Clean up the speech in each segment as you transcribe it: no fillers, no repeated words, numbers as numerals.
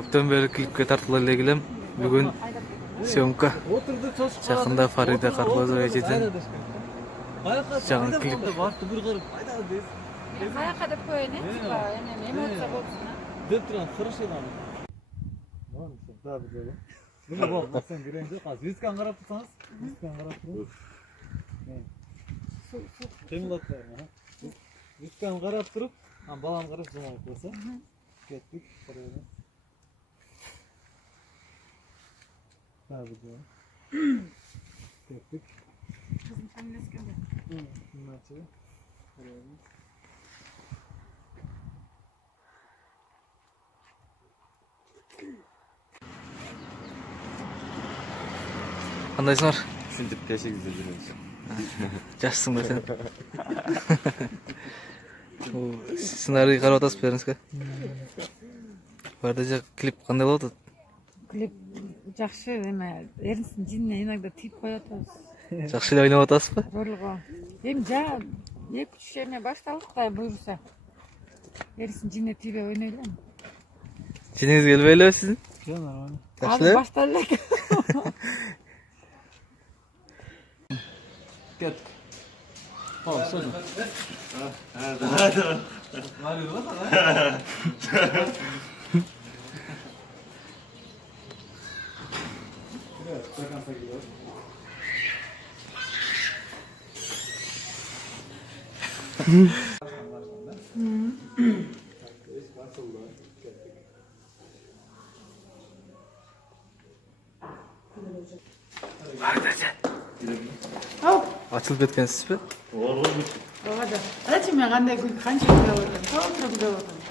Көптөн бeri клипке тартыла эле келем. Бүгүн съемка. Жакында Фарида Карбозова эжеден жаңы клип. Каяка деп коеюн, типа, эмоция болсун. Деп турам, хорошо да. Ладно, да, бизге. Мына бак, бассаң көрөйүн деп, азыр висканы карап турсаңыз, висканы карап туруп. Кыймылдатпайм, висканы карап туруп, баланы карап жамап койсо. Кеттик, карайбыз. Да, бизге. Кеттик. Кызым фамилиясы Мыначы. Карайбыз. Кандайсыңар? Синтип кешек жүрүңүз. Жашсың да сен. Сценарий карап атасыз бериңизге. Баарда клип кандай болуп атат? Клип жакшы, эме Эрнстин жинне иногда тип коет атабыз. Жакшы эле ойноп атасызбы? Ролго. Эми 2-3 эме башталды, Кудай буйруса. Эрнстин жинне тибе ойнойлу. Жиниңиз келбей элеби сиздин? Жок, нормально. Жакшы Азыр эле? башталды элек. Кеттик. Tamam, söyle. Ачылып кеткенсизби? Ооба да. Карачы мен кандай канча күлөп отурдум. Толтура күлөп отурдум.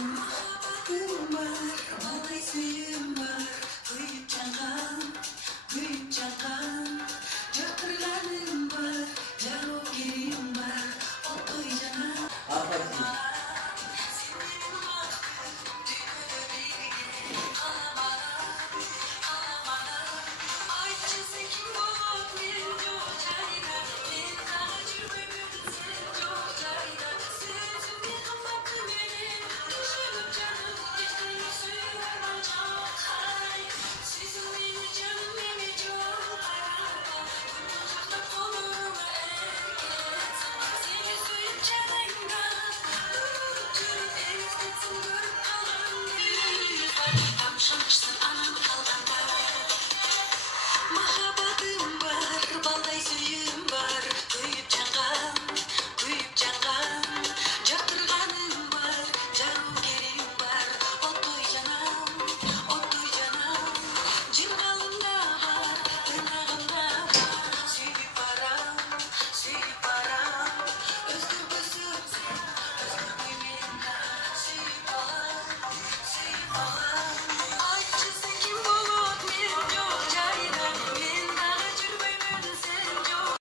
Muhabbetim var, vallahi suyum var, uyuyup çana.